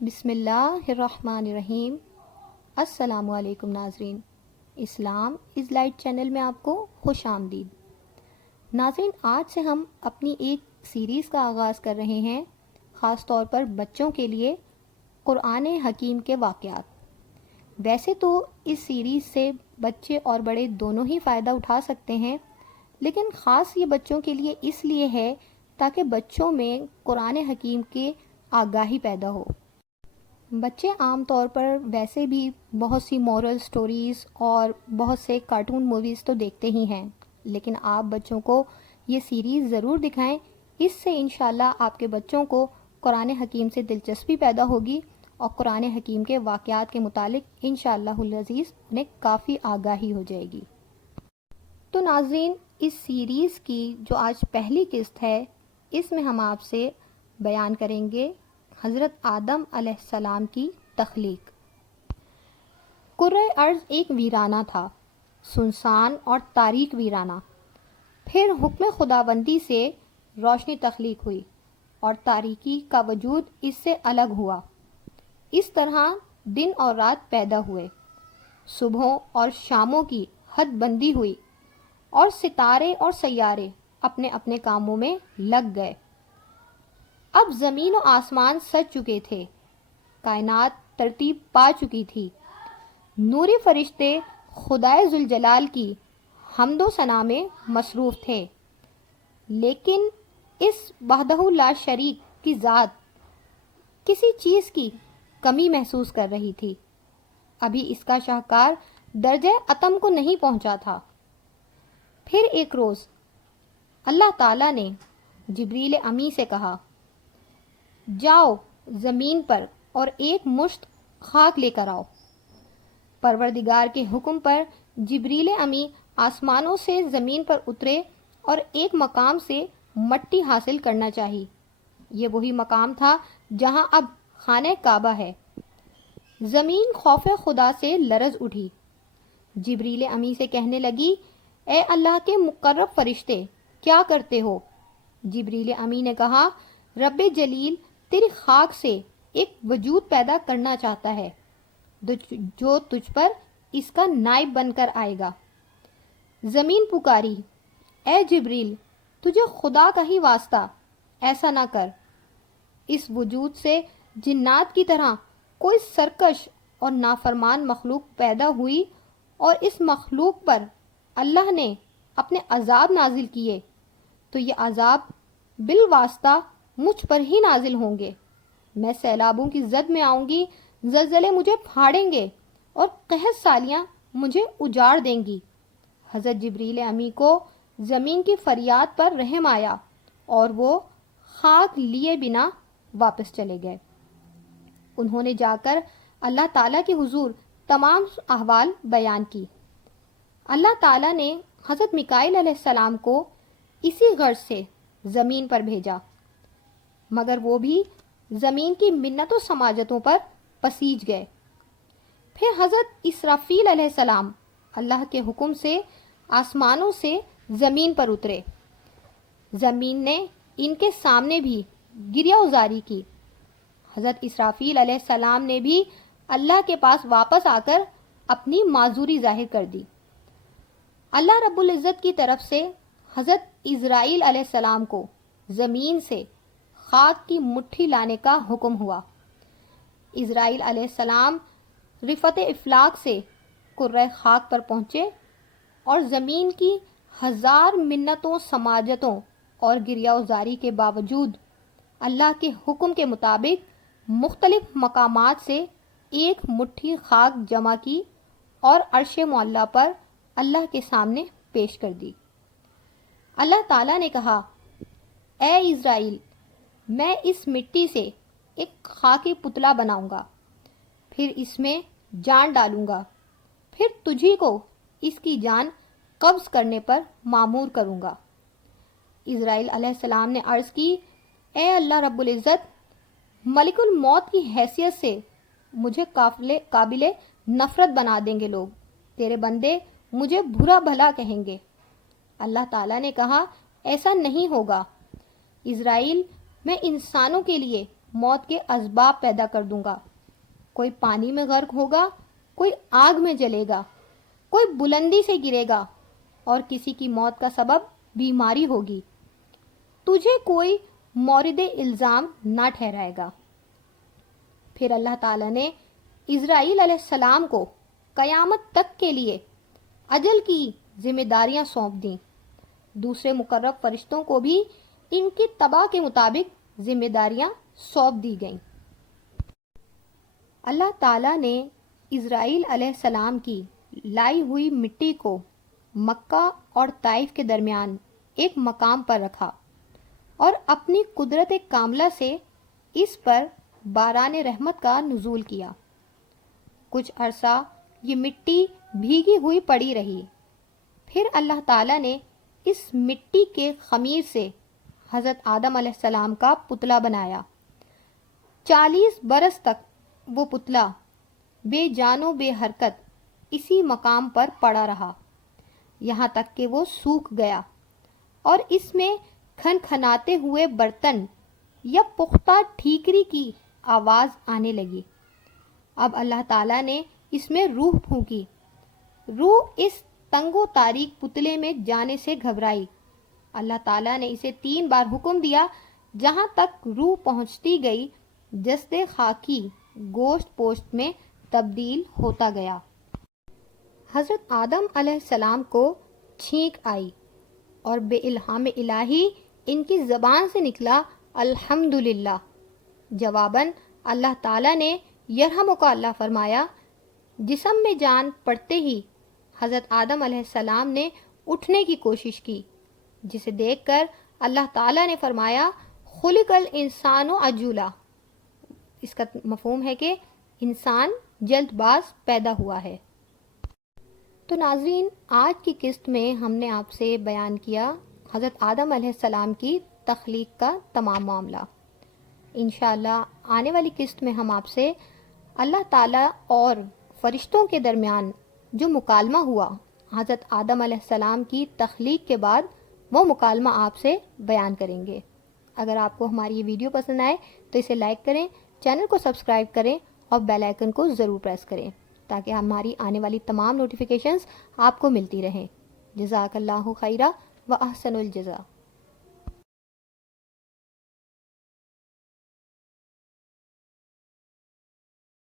بسم اللہ الرحمن الرحیم۔ السلام علیکم ناظرین، اسلام از لائٹ چینل میں آپ کو خوش آمدید۔ ناظرین، آج سے ہم اپنی ایک سیریز کا آغاز کر رہے ہیں، خاص طور پر بچوں کے لیے قرآن حکیم کے واقعات۔ ویسے تو اس سیریز سے بچے اور بڑے دونوں ہی فائدہ اٹھا سکتے ہیں، لیکن خاص یہ بچوں کے لیے اس لیے ہے تاکہ بچوں میں قرآن حکیم کے آگاہی پیدا ہو۔ بچے عام طور پر ویسے بھی بہت سی مورل سٹوریز اور بہت سے کارٹون موویز تو دیکھتے ہی ہیں، لیکن آپ بچوں کو یہ سیریز ضرور دکھائیں۔ اس سے انشاءاللہ آپ کے بچوں کو قرآن حکیم سے دلچسپی پیدا ہوگی اور قرآن حکیم کے واقعات کے متعلق انشاءاللہ العزیز انہیں کافی آگاہی ہو جائے گی۔ تو ناظرین، اس سیریز کی جو آج پہلی قسط ہے، اس میں ہم آپ سے بیان کریں گے حضرت آدم علیہ السلام کی تخلیق۔ کرۂ ارض ایک ویرانہ تھا، سنسان اور تاریک ویرانہ۔ پھر حکم خداوندی سے روشنی تخلیق ہوئی اور تاریکی کا وجود اس سے الگ ہوا۔ اس طرح دن اور رات پیدا ہوئے، صبحوں اور شاموں کی حد بندی ہوئی اور ستارے اور سیارے اپنے اپنے کاموں میں لگ گئے۔ اب زمین و آسمان سج چکے تھے، کائنات ترتیب پا چکی تھی، نوری فرشتے خدائے ذوالجلال کی حمد و ثنا میں مصروف تھے، لیکن اس وحدہ لا شریک کی ذات کسی چیز کی کمی محسوس کر رہی تھی۔ ابھی اس کا شاہکار درجہ عتم کو نہیں پہنچا تھا۔ پھر ایک روز اللہ تعالیٰ نے جبریل امی سے کہا، جاؤ زمین پر اور ایک مشت خاک لے کر آؤ۔ پروردگار کے حکم پر جبریل امی آسمانوں سے زمین پر اترے اور ایک مقام سے مٹی حاصل کرنا چاہی۔ یہ وہی مقام تھا جہاں اب خانہ کعبہ ہے۔ زمین خوف خدا سے لرز اٹھی، جبریل امی سے کہنے لگی، اے اللہ کے مقرب فرشتے، کیا کرتے ہو؟ جبریل امی نے کہا، رب جلیل تیری خاک سے ایک وجود پیدا کرنا چاہتا ہے جو تجھ پر اس کا نائب بن کر آئے گا۔ زمین پکاری، اے جبریل، تجھے خدا کا ہی واسطہ، ایسا نہ کر۔ اس وجود سے جنات کی طرح کوئی سرکش اور نافرمان مخلوق پیدا ہوئی اور اس مخلوق پر اللہ نے اپنے عذاب نازل کیے تو یہ عذاب بالواسطہ مجھ پر ہی نازل ہوں گے۔ میں سیلابوں کی زد میں آؤں گی، زلزلے مجھے پھاڑیں گے اور قحط سالیاں مجھے اجاڑ دیں گی۔ حضرت جبریل امی کو زمین کی فریاد پر رحم آیا اور وہ خاک لیے بنا واپس چلے گئے۔ انہوں نے جا کر اللہ تعالیٰ کے حضور تمام احوال بیان کی۔ اللہ تعالیٰ نے حضرت میکائیل علیہ السلام کو اسی غرض سے زمین پر بھیجا، مگر وہ بھی زمین کی منت و سماجتوں پر پسیج گئے۔ پھر حضرت اسرافیل علیہ السلام اللہ کے حکم سے آسمانوں سے زمین پر اترے۔ زمین نے ان کے سامنے بھی گریہ ازاری کی۔ حضرت اسرافیل علیہ السلام نے بھی اللہ کے پاس واپس آ کر اپنی معذوری ظاہر کر دی۔ اللہ رب العزت کی طرف سے حضرت عزرائیل علیہ السلام کو زمین سے خاک کی مٹھی لانے کا حکم ہوا۔ عزرائیل علیہ السلام رفعت افلاک سے کرۂ خاک پر پہنچے اور زمین کی ہزار منتوں، سماجتوں اور گریہ ازاری کے باوجود اللہ کے حکم کے مطابق مختلف مقامات سے ایک مٹھی خاک جمع کی اور عرش معلیٰ پر اللہ کے سامنے پیش کر دی۔ اللہ تعالیٰ نے کہا، اے عزرائیل، میں اس مٹی سے ایک خاکی پتلا بناؤں گا، پھر اس میں جان ڈالوں گا، پھر تجھی کو اس کی جان قبض کرنے پر مامور کروں گا۔ عزرائیل علیہ السلام نے عرض کی، اے اللہ رب العزت، ملک الموت کی حیثیت سے مجھے قابل نفرت بنا دیں گے لوگ، تیرے بندے مجھے برا بھلا کہیں گے۔ اللہ تعالیٰ نے کہا، ایسا نہیں ہوگا۔ عزرائیل، میں انسانوں کے لیے موت کے اسباب پیدا کر دوں گا۔ کوئی پانی میں غرق ہوگا، کوئی آگ میں جلے گا، کوئی بلندی سے گرے گا، اور کسی کی موت کا سبب بیماری ہوگی۔ تجھے کوئی مورد الزام نہ ٹھہرائے گا۔ پھر اللہ تعالیٰ نے اسرائیل علیہ السلام کو قیامت تک کے لیے اجل کی ذمہ داریاں سونپ دیں۔ دوسرے مقرب فرشتوں کو بھی ان کی تباہ کے مطابق ذمہ داریاں سونپ دی گئیں۔ اللہ تعالیٰ نے اسرائیل علیہ السلام کی لائی ہوئی مٹی کو مکہ اور طائف کے درمیان ایک مقام پر رکھا اور اپنی قدرت کاملہ سے اس پر باران رحمت کا نزول کیا۔ کچھ عرصہ یہ مٹی بھیگی ہوئی پڑی رہی۔ پھر اللہ تعالیٰ نے اس مٹی کے خمیر سے حضرت آدم علیہ السلام کا پتلا بنایا۔ 40 برس تک وہ پتلا بے جان و بے حرکت اسی مقام پر پڑا رہا، یہاں تک کہ وہ سوکھ گیا اور اس میں کھنکھناتے ہوئے برتن یا پختہ ٹھیکری کی آواز آنے لگی۔ اب اللہ تعالیٰ نے اس میں روح پھونکی۔ روح اس تنگ و تاریک پتلے میں جانے سے گھبرائی۔ اللہ تعالیٰ نے اسے 3 بار حکم دیا، جہاں تک روح پہنچتی گئی جسد خاکی گوشت پوشت میں تبدیل ہوتا گیا۔ حضرت آدم علیہ السلام کو چھینک آئی اور بے الہام الہی ان کی زبان سے نکلا الحمدللہ۔ جواباً اللہ تعالیٰ نے یرحمک اللہ فرمایا۔ جسم میں جان پڑتے ہی حضرت آدم علیہ السلام نے اٹھنے کی کوشش کی، جسے دیکھ کر اللہ تعالیٰ نے فرمایا خلق الانسان عجولا۔ اس کا مفہوم ہے کہ انسان جلد باز پیدا ہوا ہے۔ تو ناظرین، آج کی قسط میں ہم نے آپ سے بیان کیا حضرت آدم علیہ السلام کی تخلیق کا تمام معاملہ۔ انشاءاللہ آنے والی قسط میں ہم آپ سے اللہ تعالیٰ اور فرشتوں کے درمیان جو مکالمہ ہوا حضرت آدم علیہ السلام کی تخلیق کے بعد، وہ مکالمہ آپ سے بیان کریں گے۔ اگر آپ کو ہماری یہ ویڈیو پسند آئے تو اسے لائک کریں، چینل کو سبسکرائب کریں اور بیل آئیکن کو ضرور پریس کریں تاکہ ہماری آنے والی تمام نوٹیفیکیشنز آپ کو ملتی رہیں۔ جزاک اللہ خیرہ و احسن الجزا۔